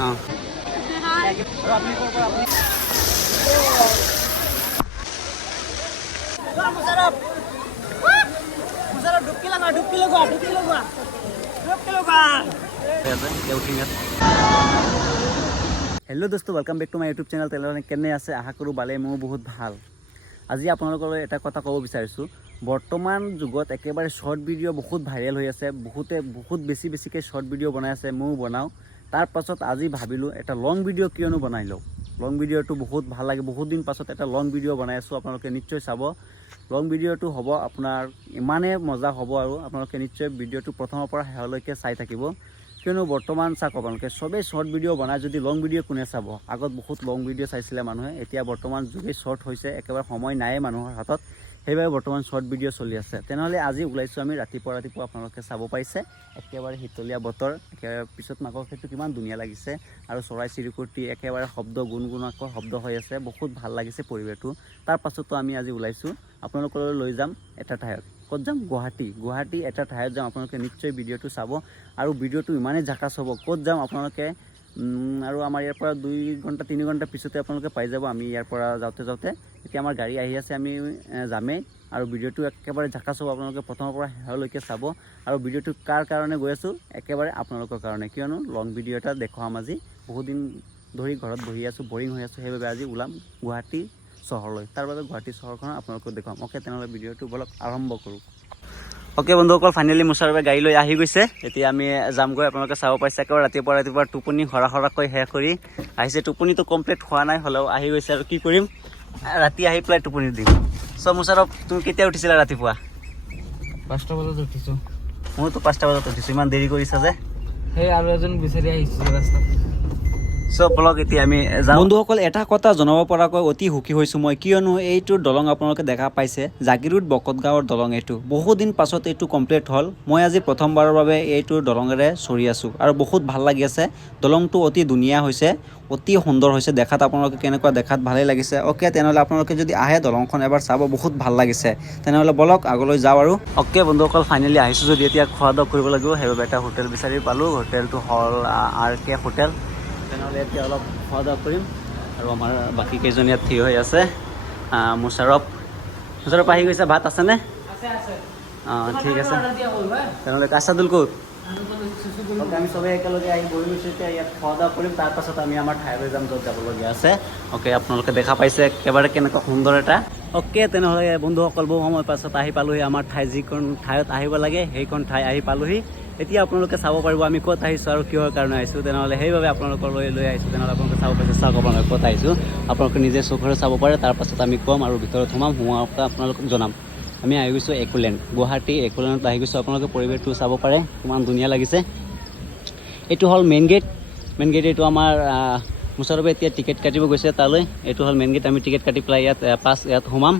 অঁ হেল্ল' দোস্ত, welcome back to my YouTube channel. তেনেহ'লে কেনে আছে? আশা কৰোঁ ভালে, মোৰ বহুত ভাল। আজি আপোনালোকলৈ এটা কথা ক'ব বিচাৰিছোঁ। বৰ্তমান যুগত একেবাৰে শ্বৰ্ট ভিডিঅ' বহুত ভাইৰেল হৈ আছে। বহুত বেছিকৈ শ্বৰ্ট ভিডিঅ' বনাই আছে, ময়ো বনাওঁ। তাৰ পাছত আজি ভাবিলোঁ এটা লং ভিডিঅ' কিয়নো বনাই লওঁ। লং ভিডিঅ'টো বহুত ভাল লাগে। বহুত দিন পাছত এটা লং ভিডিঅ' বনাই আছোঁ, আপোনালোকে নিশ্চয় চাব। লং ভিডিঅ'টো হ'ব আপোনাৰ ইমানেই মজা হ'ব, আৰু আপোনালোকে নিশ্চয় ভিডিঅ'টো প্ৰথমৰ পৰা শেষলৈকে চাই থাকিব। কিয়নো বৰ্তমান চাওক, আপোনালোকে চবেই শ্বৰ্ট ভিডিঅ' বনায়, যদি লং ভিডিঅ' কোনে চাব? আগত বহুত লং ভিডিঅ' চাইছিলে মানুহে, এতিয়া বৰ্তমান যুগেই শ্বৰ্ট হৈছে। একেবাৰে সময় নায়ে মানুহৰ হাতত, সেইবাবে বৰ্তমান শ্বৰ্ট ভিডিঅ' চলি আছে। তেনেহ'লে আজি ওলাইছোঁ আমি ৰাতিপুৱা আপোনালোকে চাব পাৰিছে। একেবাৰে শীতলীয়া বতৰ, একেবাৰে পিছত মাকৰ খেতিটো কিমান ধুনীয়া লাগিছে, আৰু চৰাই চিৰিকটি একেবাৰে শব্দ গুণগুণাকৰ শব্দ হৈ আছে। বহুত ভাল লাগিছে পৰিৱেশটো। তাৰ পাছতো আমি আজি ওলাইছোঁ, আপোনালোকলৈ লৈ যাম এটা ঠাইত। ক'ত যাম? গুৱাহাটী এটা ঠাইত যাম। আপোনালোকে নিশ্চয় ভিডিঅ'টো চাব, আৰু ভিডিঅ'টো ইমানেই ঝাকাছ হ'ব। ক'ত যাম আপোনালোকে আৰু আমাৰ ইয়াৰ পৰা 2 ঘণ্টা 3 ঘণ্টা পিছতে আপোনালোকে পাই যাব। আমি ইয়াৰ পৰা যাওঁতে এতিয়া আমাৰ গাড়ী আহি আছে, আমি যামেই। আৰু ভিডিঅ'টো একেবাৰে ঝাকাছ হ'ব, আপোনালোকে প্ৰথমৰ পৰা শেষলৈকে চাব। আৰু ভিডিঅ'টো কাৰ কাৰণে গৈ আছোঁ? একেবাৰে আপোনালোকৰ কাৰণে। কিয়নো লং ভিডিঅ' এটা দেখুৱাম আজি। বহুত দিন ধৰি ঘৰত বহি আছোঁ, বৰিং হৈ আছোঁ, সেইবাবে আজি ওলাম গুৱাহাটী চহৰলৈ। তাৰ বাবে গুৱাহাটী চহৰখন আপোনালোকক দেখুৱাম। অ'কে, তেনেহ'লে ভিডিঅ'টো বলক আৰম্ভ কৰোঁ। অ'কে বন্ধুসকল, ফাইনেলি মুছাৰফে গাড়ী লৈ আহি গৈছে। এতিয়া আমি যামগৈ। আপোনালোকে চাব পাৰিছে, একেবাৰে ৰাতিপুৱা টোপনি সৰাকৈ শেষ কৰি আহিছে। টোপনিটো কমপ্লিট হোৱা নাই, হ'লেও আহি গৈছে। আৰু কি কৰিম, ৰাতি আহি পেলাই টোপনি দিম। চ' মুছাৰফ, তুমি কেতিয়া উঠিছিলা ৰাতিপুৱা? 5টা বজাত উঠিছোঁ। মইতো 5টা বজাত উঠিছোঁ। ইমান দেৰি কৰিছা যে? সেই আৰু এজন বিচাৰি আহিছোঁ ৰাস্তাত। চব ব্লগ এতিয়া আমি যাওঁ। বন্ধুসকল, এটা কথা জনাব পৰাকৈ অতি সুখী হৈছোঁ মই, কিয়নো এইটো দলং আপোনালোকে দেখা পাইছে, জাগিৰোড বকতগাঁৱৰ দলং। এইটো বহুত দিন পাছত এইটো কমপ্লিট হ'ল। মই আজি প্ৰথমবাৰৰ বাবে এইটো দলঙেৰে চৰি আছোঁ, আৰু বহুত ভাল লাগি আছে। দলংটো অতি ধুনীয়া হৈছে, অতি সুন্দৰ হৈছে দেখাত। আপোনালোকে কেনেকুৱা দেখাত? ভালেই লাগিছে। অ'কে, তেনেহ'লে আপোনালোকে যদি আহে দলংখন এবাৰ চাব, বহুত ভাল লাগিছে। তেনেহ'লে বলক আগলৈ যাওঁ। আৰু অ'কে বন্ধুসকল, ফাইনেলি আহিছোঁ যদি এতিয়া খোৱা দাৱা কৰিব লাগিব, সেইবাবে এটা হোটেল বিচাৰি পালোঁ। হোটেলটো হ'ল RK হোটেল। তেনেহ'লে এতিয়া অলপ খোৱা দাৱা কৰিম। আৰু আমাৰ বাকী কেইজন ইয়াত থিয় হৈ আছে। মুছাৰফ আহি গৈছে। ভাত আছেনে? অঁ, ঠিক আছে। তেনেহ'লে আছাদুল ক'ত? আমি চবেই একেলগে আহি বহি গৈছোঁ। এতিয়া ইয়াত খোৱা দাৱা কৰিম, তাৰপাছত আমি আমাৰ ঠাইলৈ যাম, য'ত যাবলগীয়া আছে। অ'কে, আপোনালোকে দেখা পাইছে একেবাৰে কেনেকুৱা সুন্দৰ এটা। অ'কে, তেনেহ'লে বন্ধুসকল, বহু সময় পাছত আহি পালোঁহি আমাৰ ঠাই। যিখন ঠাইত আহিব লাগে সেইখন ঠাই আহি পালোঁহি। এতিয়া আপোনালোকে চাব পাৰিব আমি ক'ত আহিছোঁ আৰু কিহৰ কাৰণে আহিছোঁ। তেনেহ'লে সেইবাবে আপোনালোকলৈ লৈ আহিছোঁ। তেনেহ'লে আপোনালোকে চাব পাৰিছে। চাওক আপোনালোকে ক'ত আহিছোঁ, আপোনালোকে নিজে চকুৰে চাব পাৰে। তাৰপাছত আমি ক'ম আৰু ভিতৰত সোমাওঁতে আপোনালোকক জনাম। আমি আহি গৈছোঁ একোলেণ্ড, গুৱাহাটী একোলেণ্ডত আহি গৈছোঁ। আপোনালোকে পৰিৱেশটো চাব পাৰে, কিমান ধুনীয়া লাগিছে। এইটো হ'ল মেইন গেট। এইটো আমাৰ মুছাৰফে এতিয়া টিকেট কাটিব গৈছে তালৈ। এইটো হ'ল মেইন গেট। আমি টিকেট কাটি পেলাই ইয়াত সোমাম।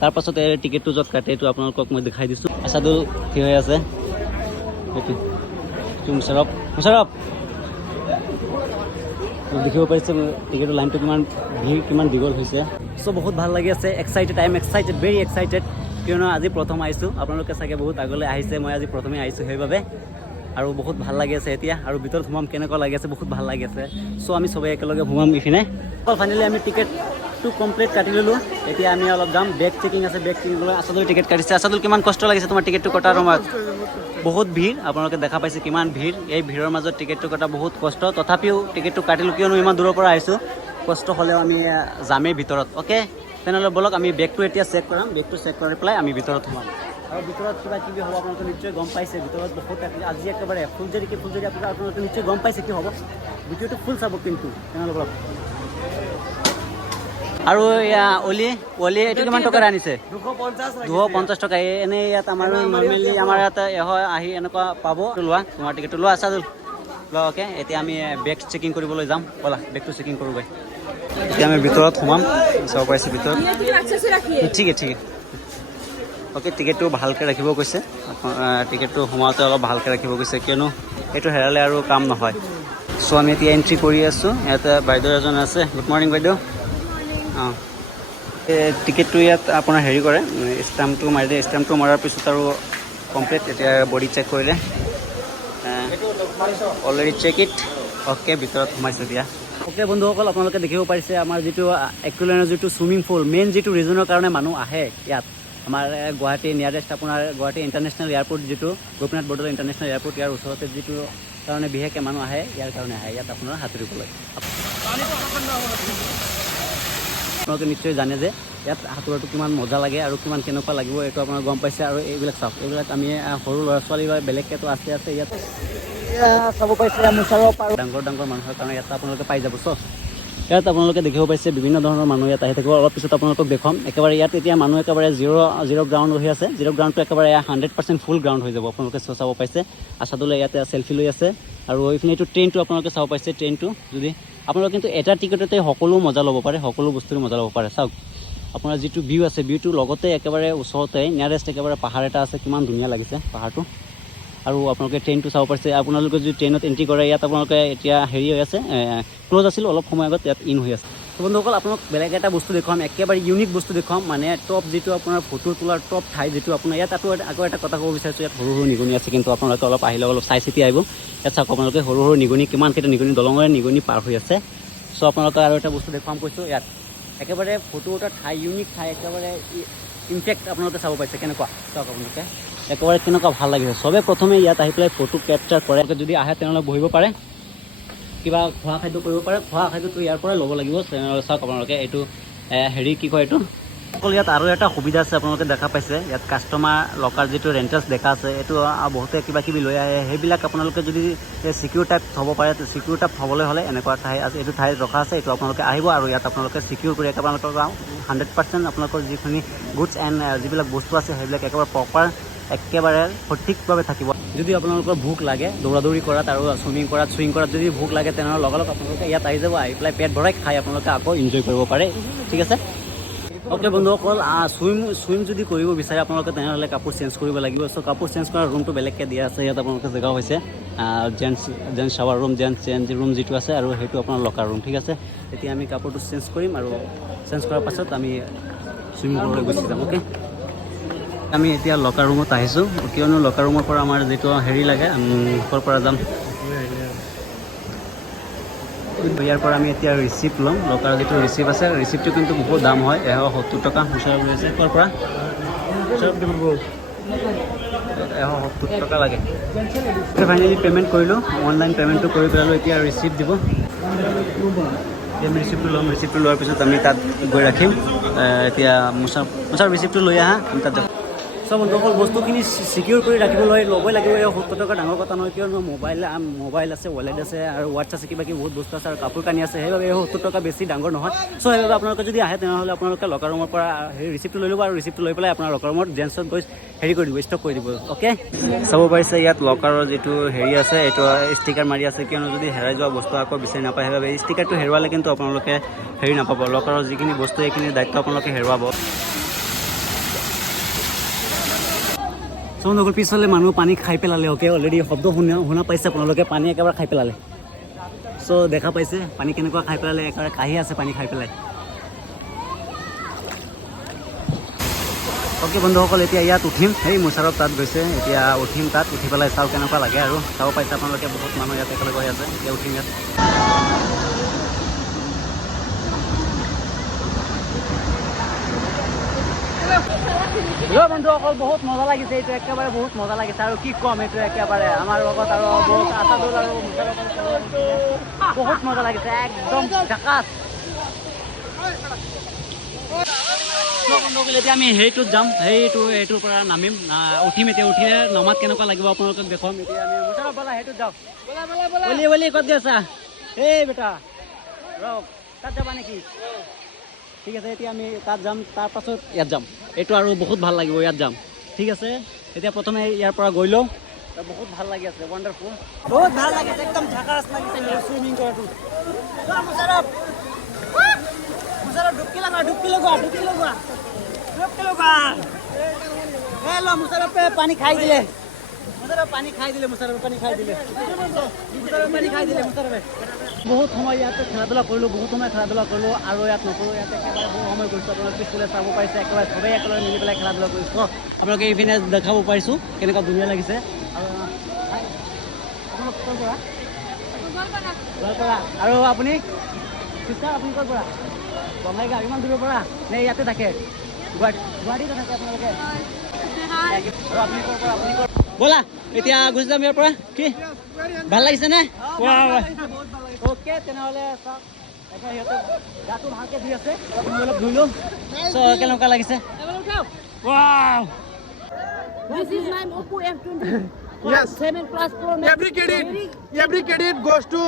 তাৰপাছত টিকেটটো য'ত কাটে এইটো আপোনালোকক মই দেখাই দিছোঁ। আছাদুল থিয় হৈ আছে। এইটো মুছাৰফ দেখিব পাৰিছে টিকেটৰ লাইনটো কিমান দীঘল হৈছে। চ' বহুত ভাল লাগি আছে। Excited, I am excited, very excited. কিয়নো আজি প্ৰথম আহিছোঁ। আপোনালোকে চাগে বহুত আগলৈ আহিছে, মই আজি প্ৰথমে আহিছোঁ সেইবাবে। আৰু বহুত ভাল লাগি আছে এতিয়া। আৰু ভিতৰত সোমাম, কেনেকুৱা লাগি আছে? বহুত ভাল লাগি আছে। চ' আমি চবেই একেলগে সোমাম ইপিনে। ফাইনেলি আমি টিকেটটো কমপ্লিট কাটি ল'লোঁ। এতিয়া আমি অলপ যাম। বেগ চেকিং আছে, বেগ চেকিং লৈ আছাদুল টিকেট কাটিছে। আছাদুল, কিমান কষ্ট লাগিছে তোমাৰ টিকেটটো কটাৰ সময়ত? বহুত ভিৰ, আপোনালোকে দেখা পাইছে কিমান ভিৰ। এই ভিৰৰ মাজত টিকেটটো কটা বহুত কষ্ট। তথাপিও টিকেটটো কাটিলোঁ, কিয়নো ইমান দূৰৰ পৰা আহিছোঁ। কষ্ট হ'লেও আমি যামেই ভিতৰত। অ'কে, তেনেহ'লে বলক আমি বেগটো এতিয়া চেক কৰাম। বেগটো চেক কৰি পেলাই আমি ভিতৰত সোমাম। আৰু ভিতৰত কিবা কিবি হ'ব আপোনালোকে নিশ্চয় গম পাইছে। ভিতৰত বহুত আজি একেবাৰে ফুলজৰি আপোনালোকে নিশ্চয় গম পাইছে কি হ'ব। ভিডিঅ'টো ফুল চাব কিন্তু। তেনেহ'লে বলক। আৰু অলি এইটো কিমান টকাৰে আনিছে? 250 টকা। এনেই ইয়াত আমাৰ নৰ্মেলি আমাৰ ইয়াত আহি এনেকুৱা পাব। লোৱা তোমাৰ টিকেটটো লোৱা, আছাদুল লোৱা। অ'কে, এতিয়া আমি বেগ চেকিং কৰিবলৈ যাম। ব'লা বেগটো চেকিং কৰোঁগৈ। এতিয়া আমি ভিতৰত সোমাম। চাব পাৰিছে ভিতৰত। ঠিক আছে। অ'কে, টিকেটটো ভালকৈ ৰাখিব কৈছে। টিকেটটো সোমাওঁতে অলপ ভালকৈ ৰাখিব কৈছে, কিয়নো এইটো হেৰালে আৰু কাম নহয়। চ' আমি এতিয়া এণ্ট্ৰি কৰি আছোঁ। ইয়াতে বাইদেউ এজন আছে। গুড মৰ্ণিং বাইদেউ। অঁ, টিকেটটো ইয়াত আপোনাৰ হেৰি কৰে, ষ্টাম্পটো মাৰি দিয়ে। ষ্টাম্পটো মৰাৰ পিছত আৰু কমপ্লিট। এতিয়া বডি চেক কৰিলে, অলৰেডি চেক ইট। অ'কে ভিতৰত সোমাইছে দিয়া অ'কে বন্ধুসকল আপোনালোকে দেখিব পাৰিছে আমাৰ যিটো একুলেণ্ডৰ যিটো চুইমিং পুল মেইন যিটো ৰিজনৰ কাৰণে মানুহ আহে ইয়াত আমাৰ গুৱাহাটী নিয়াৰেষ্ট আপোনাৰ গুৱাহাটী ইণ্টাৰনেশ্যনেল এয়াৰপৰ্ট যিটো গোপীনাথ বৰদলৈ ইণ্টাৰনেশ্যনেল এয়াৰপৰ্ট ইয়াৰ ওচৰতে যিটো কাৰণে বিশেষকৈ মানুহ আহে ইয়াৰ কাৰণে আহে ইয়াত আপোনাৰ সাঁতুৰিবলৈ আপোনালোকে নিশ্চয় জানে যে ইয়াত সাঁতোৰাটো কিমান মজা লাগে আৰু কিমান কেনেকুৱা লাগিব এইটো আপোনাৰ গম পাইছে আৰু এইবিলাক চাওক এইবিলাক আমি সৰু ল'ৰা ছোৱালী বা বেলেগকেতো আছে ইয়াত চাব পাইছে মুচাৰৰ পাৰ ডাঙৰ ডাঙৰ মানুহৰ কাৰণে ইয়াত আপোনালোকে পাই যাব চ ইয়াত আপোনালোকে দেখিব পাইছে বিভিন্ন ধৰণৰ মানুহ ইয়াত আহি থাকিব অলপ পিছত আপোনালোকক দেখুৱাম একেবাৰে ইয়াত এতিয়া মানুহ একেবাৰে জিৰ' গ্ৰাউণ্ড হৈ আছে জিৰ' গ্ৰাউণ্ডটো একেবাৰে 100% ফুল গ্ৰাউণ্ড হৈ যাব আপোনালোকে চাব পাইছে আছাদুল্লাহ ইয়াতে চেল্ফি লৈ আছে আৰু এইপিনে এইটো ট্ৰেইনটো আপোনালোকে চাব পাইছে ট্ৰেইনটো যদি আপোনালোকে কিন্তু এটা টিকেটতে সকলো মজা ল'ব পাৰে সকলো বস্তুৰ মজা ল'ব পাৰে চাওক আপোনাৰ যিটো ভিউ আছে ভিউটোৰ লগতে একেবাৰে ওচৰতে নিয়াৰেষ্ট একেবাৰে পাহাৰ এটা আছে কিমান ধুনীয়া লাগিছে পাহাৰটো আৰু আপোনালোকে ট্ৰেইনটো চাব পাৰিছে আপোনালোকে যদি ট্ৰেইনত এণ্ট্ৰি কৰে ইয়াত আপোনালোকে এতিয়া হেৰি হৈ আছে ক্ল'জ আছিল অলপ সময় আগত ইয়াত ইন হৈ আছে বন্ধুসকল আপোনাক বেলেগ এটা বস্তু দেখুৱাম একেবাৰে ইউনিক বস্তু দেখুৱাম মানে টপ যিটো আপোনাৰ ফটো তোলাৰ টপ ঠাই যিটো আপোনাৰ ইয়াত আকৌ এটা কথা ক'ব বিচাৰিছোঁ ইয়াত সৰু সৰু নিগনি আছে কিন্তু আপোনালোকে অলপ আহিলে অলপ চাই চিতি আহিব ইয়াত চাওক আপোনালোকে সৰু সৰু নিগনি কিমানকেইটা নিগনি দলঙৰে নিগনি পাৰ হৈ আছে চ' আপোনালোকে আৰু এটা বস্তু দেখুৱাম কৈছোঁ ইয়াত একেবাৰে ফটো উঠাৰ ঠাই ইউনিক ঠাই একেবাৰে ইনফেক্ট আপোনালোকে চাব পাৰিছে কেনেকুৱা চাওক আপোনালোকে একেবাৰে কেনেকুৱা ভাল লাগিছে চবে প্ৰথমে ইয়াত আহি পেলাই ফটো কেপচাৰ কৰে যদি আহে তেনেহ'লে বহিব পাৰে কিবা খোৱা খাদ্য কৰিব পাৰে খোৱা খাদ্যটো ইয়াৰ পৰাই ল'ব লাগিব চাওক আপোনালোকে এইটো হেৰি কি কয় এইটো অকল ইয়াত আৰু এটা সুবিধা আছে আপোনালোকে দেখা পাইছে ইয়াত কাষ্টমাৰ লকাৰ যিটো ৰেণ্টাৰ্ছ দেখা আছে এইটো বহুতে কিবা কিবি লৈ আহে সেইবিলাক আপোনালোকে যদি চিকিউৰ টাইপ থ'ব পাৰে চিকিউৰ টাইপ হ'বলৈ হ'লে এনেকুৱা ঠাই আছে এইটো ঠাইত ৰখা আছে এইটো আপোনালোকে আহিব আৰু ইয়াত আপোনালোকে চিকিউৰ কৰি আপোনালোকৰ 100% আপোনালোকৰ যিখিনি গুডছ এণ্ড যিবিলাক বস্তু আছে সেইবিলাক একেবাৰে প্ৰপাৰ একেবাৰে সঠিকভাৱে থাকিব যদি আপোনালোকৰ ভোক লাগে দৌৰা দৌৰি কৰাত আৰু চুইং কৰাত যদি ভোক লাগে তেনেহ'লে লগালগ আপোনালোকে ইয়াত আহি যাব আহি পেলাই পেট ভৰাই খাই আপোনালোকে আকৌ এনজয় কৰিব পাৰে ঠিক আছে অ'কে বন্ধুসকল চুইম যদি কৰিব বিচাৰে আপোনালোকে তেনেহ'লে কাপোৰ চেঞ্জ কৰিব লাগিব চ' কাপোৰ চেঞ্জ কৰা ৰুমটো বেলেগকৈ দিয়া আছে ইয়াত আপোনালোকে জেগা হৈছে gents shower room gents change room যিটো আছে আৰু সেইটো আপোনাৰ লকাৰ ৰুম ঠিক আছে এতিয়া আমি কাপোৰটো চেঞ্জ কৰিম আৰু চেঞ্জ কৰাৰ পাছত আমি চুইমিং পুললৈ গুচি যাম অ'কে আমি এতিয়া লকাৰ ৰুমত আহিছোঁ কিয়নো লকাৰ ৰুমৰ পৰা আমাৰ যিটো হেৰি লাগে ক'ৰ পৰা যাম ইয়াৰ পৰা আমি এতিয়া ৰিচিপ্ট ল'ম লকাৰ যিটো ৰিচিপ্ট আছে ৰিচিপ্টটো কিন্তু বহুত দাম হয় 170 টকা মুচাৰ লৈ আছে ক'ৰ পৰা 170 টকা লাগে ফাইনেলি পে'মেণ্ট কৰিলোঁ অনলাইন পে'মেণ্টটো কৰি পেলালোঁ এতিয়া ৰিচিপ্ট দিব আমি ৰিচিপ্টটো ল'ম ৰিচিপ্টটো লোৱাৰ পিছত আমি তাত গৈ ৰাখিম এতিয়া মুচাৰ ৰিচিপ্টটো লৈ আহা আমি তাত যাম চব বন্ধুসকল বস্তুখিনি চিকিউৰ কৰি ৰাখিবলৈ ল'বই লাগিব এই 70 টকা ডাঙৰ কথা নহয় কিয়নো মোবাইল আছে ৱালেট আছে আৰু ৱাটছ আছে কিবা কিবি বহুত বস্তু আছে আৰু কাপোৰ কানি আছে সেইবাবে এই 70 টকা বেছি ডাঙৰ নহয় চ' সেইবাবে আপোনালোকে যদি আহে তেনেহ'লে আপোনালোকে লকাৰ ৰুমৰ পৰা হেৰি ৰিচিপ্টটো লৈ ল'ব আৰু ৰিচিপ্টটো লৈ পেলাই আপোনাৰ লকাৰ ৰুমত জেন্সত গৈ হেৰি কৰি দিব ষ্টক কৰি দিব অ'কে চাব পাৰিছে ইয়াত লকাৰৰ যিটো হেৰি আছে এইটো ষ্টিকাৰ মাৰি আছে কিয়নো যদি হেৰাই যোৱা বস্তু আকৌ বিচাৰি নাপায় সেইবাবে এই ষ্টিকাৰটো হেৰুৱালে কিন্তু আপোনালোকে হেৰি নাপাব লকাৰৰ যিখিনি বস্তু সেইখিনি দায়িত্ব আপোনালোকে হেৰুৱাব চৌনগৰ পিছলৈ মানুহ পানী খাই পেলালে অ'কে অলৰেডি শব্দ শুনা পাইছে আপোনালোকে পানী একেবাৰে খাই পেলালে চ' দেখা পাইছে পানী কেনেকুৱা খাই পেলালে একেবাৰে কাহি আছে পানী খাই পেলাই অ'কে বন্ধুসকল এতিয়া ইয়াত উঠিম সেই মুচাৰত তাত গৈছে এতিয়া উঠিম তাত উঠি পেলাই চাওঁ কেনেকুৱা লাগে আৰু চাব পাইছে আপোনালোকে বহুত মানুহ ইয়াত একেলগে হৈ আছে এতিয়া উঠিম ইয়াত বন্ধুসকল বহুত মজা লাগিছে এইটো একেবাৰে বহুত মজা লাগিছে আৰু কি ক'ম এইটো একেবাৰে আমাৰ লগত আৰু বহুত আছাদুল আৰু বহুত মজা লাগিছে একদম ঝাকাছ এতিয়া আমি হেৰিটোত যাম এইটোৰ পৰা নামিম উঠিম এতিয়া উঠিলে নমাত কেনেকুৱা লাগিব আপোনালোকক দেখুৱাম এতিয়া আমি মুচাৰৰ বলা সেইটোত যাওঁ বলি ক'ত গৈছা এই বেটা ৰওক তাত যাবা নেকি ঠিক আছে এতিয়া আমি তাত যাম তাৰ পাছত ইয়াত যাম এইটো আৰু বহুত ভাল লাগিব ইয়াত যাম ঠিক আছে এতিয়া প্ৰথমে ইয়াৰ পৰা গৈ লওঁ বহুত ভাল লাগি আছে ৱাণ্ডাৰফুল বহুত ভাল লাগিছে একদম ঝাকাছ লাগিছে চুইমিং কৰাটো মুচাৰত ডুবকি লগোৱা মুচাৰত পানী খাই দিলে বহুত সময় ইয়াতে খেলা ধূলা কৰিলোঁ আৰু ইয়াত নকৰোঁ ইয়াতে একেবাৰে বহু সময় কৰিছোঁ আপোনালোকে পিছফালে চাব পাৰিছে একেবাৰে সবেই একেলগে মিলি পেলাই খেলা ধূলা কৰিছোঁ আপোনালোকে এইপিনে দেখাব পাৰিছোঁ কেনেকুৱা ধুনীয়া লাগিছে আৰু আপোনালোক ক'ৰ পৰা গোৱালপাৰা আৰু আপুনি চিষ্টাৰ আপুনি ক'ৰ পৰা বঙাইগাঁও ইমান দূৰৰ পৰা নে ইয়াতে থাকে গুৱাহাটীতে থাকে আপোনালোকে আৰু আপুনি ক'ৰ পৰা আপুনি ব'লা এতিয়া গুচি যাম ইয়াৰ পৰা কি ভাল লাগিছে নে অ'কে তেনেহ'লে চাওক এতিয়া সিহঁতে গাটো ভালকৈ ধুই আছে মই অলপ ধুই লওঁ চ' কেনেকুৱা লাগিছে wow This is my Oppo F20. Yes. 7 Plus Pro Max. Every credit goes to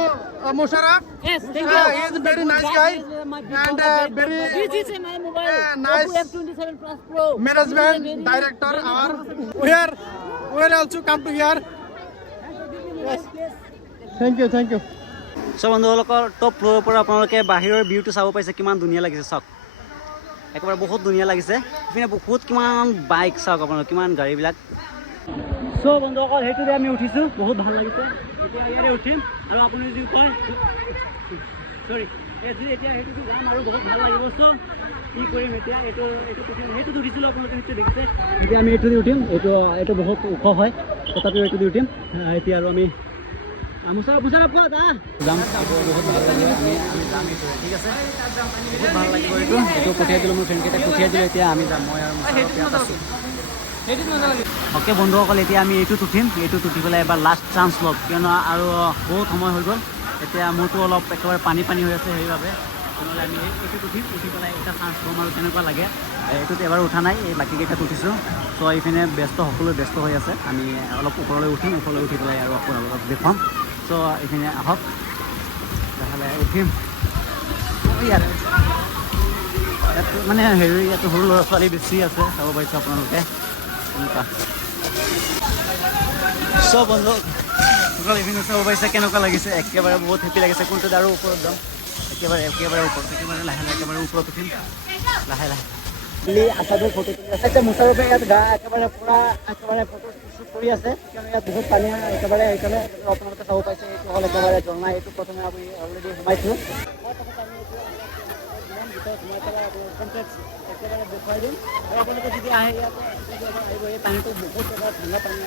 Musharraf. Yes, thank you. He is a very nice guy My big and brother. very This is my mobile. nice Oppo F27 Plus Pro. management Very- director. Are we are also come to here. Thank you. চ' বন্ধুসকলৰ top ফ্ল'ৰৰ পৰা আপোনালোকে বাহিৰৰ ভিউটো চাব পাইছে কিমান ধুনীয়া লাগিছে চাওক একেবাৰে বহুত ধুনীয়া লাগিছে ইপিনে বহুত কিমান বাইক চাওক আপোনালোকে কিমান গাড়ীবিলাক চ' বন্ধুসকল সেইটোতে আমি উঠিছোঁ বহুত ভাল লাগিছে এতিয়া ইয়াৰে উঠিম আৰু আপুনি যদি কয় চৰি এতিয়া সেইটোতো যাম আৰু বহুত ভাল লাগিব চ' কি কৰিম এতিয়া এইটো উঠিম সেইটোত উঠিছিলোঁ আপোনালোকে নিশ্চয় দেখিছে এতিয়া আমি এইটো দি উঠিম এইটো বহুত ওখ হয় তথাপিও এইটো দি উঠিম এতিয়া আৰু আমি মুছাৰাফ ক'ত যাম বহুত ভাল লাগিব আমি যাম এইটো ঠিক আছে বহুত ভাল লাগিব এইটো পঠিয়াই দিলোঁ মোৰ ফ্ৰেণ্ডকেইটাক পঠিয়াই দিলোঁ এতিয়া আমি যাম মই আৰু অ'কে বন্ধুসকল এতিয়া আমি এইটোত উঠিম এইটোত উঠি পেলাই এবাৰ লাষ্ট চান্স ল'ম কিয়নো আৰু বহুত সময় হৈ গ'ল এতিয়া মোৰতো অলপ একেবাৰে পানী হৈ আছে সেইবাবে তেনেহ'লে আমি এইটোত উঠি পেলাই এটা চান্স ল'ম আৰু কেনেকুৱা লাগে এইটোত এবাৰ উঠা নাই এই বাকীকেইটাত উঠিছোঁ ত' এইপিনে সকলোৱে ব্যস্ত হৈ আছে আমি অলপ ওপৰলৈ উঠিম ওপৰলৈ উঠি পেলাই আৰু আপোনালোকক দেখুৱাম চ' এইখিনি আহক লাহে উঠিম ইয়াত মানে ইয়াত সৰু ল'ৰা ছোৱালী বেছি আছে চাব পাৰিছে আপোনালোকে এনেকুৱা চ' বন্ধু এইখিনি চাব পাৰিছে কেনেকুৱা লাগিছে একেবাৰে বহুত হেপি লাগিছে কোনটোত আৰু ওপৰত যাম একেবাৰে ওপৰত লাহে একেবাৰে ওপৰত উঠিম লাহে আছাদৰ ফটো তুলি আছে এতিয়া মুছাৰফে ইয়াত একেবাৰে ফটো শ্বুট কৰি আছে কিয়নো ইয়াত বহুত পানী একেবাৰে সেইকাৰণে আপোনালোকে চাব পাইছে এইটো হ'ল একেবাৰে ঝৰ্ণা এইটো প্ৰথমে আমি অলৰেডি সোমাইছোঁ একেবাৰে দেখুৱাই দিম আৰু আপোনালোকে যদি আহে ইয়াতে আহিব এই পানীটো বহুত ঠাণ্ডা পানী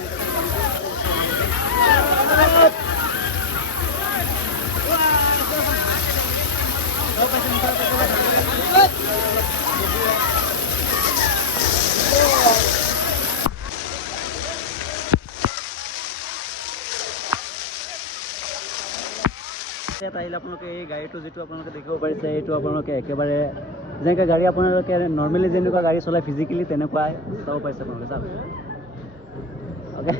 ইয়াত আহিলে আপোনালোকে এই গাড়ীটো যিটো আপোনালোকে দেখিব পাৰিছে এইটো আপোনালোকে একেবাৰে যেনেকৈ গাড়ী আপোনালোকে নৰ্মেলি যেনেকুৱা গাড়ী চলাই ফিজিকেলি তেনেকুৱাই চাব পাৰিছে আপোনালোকে চাওক অ'কে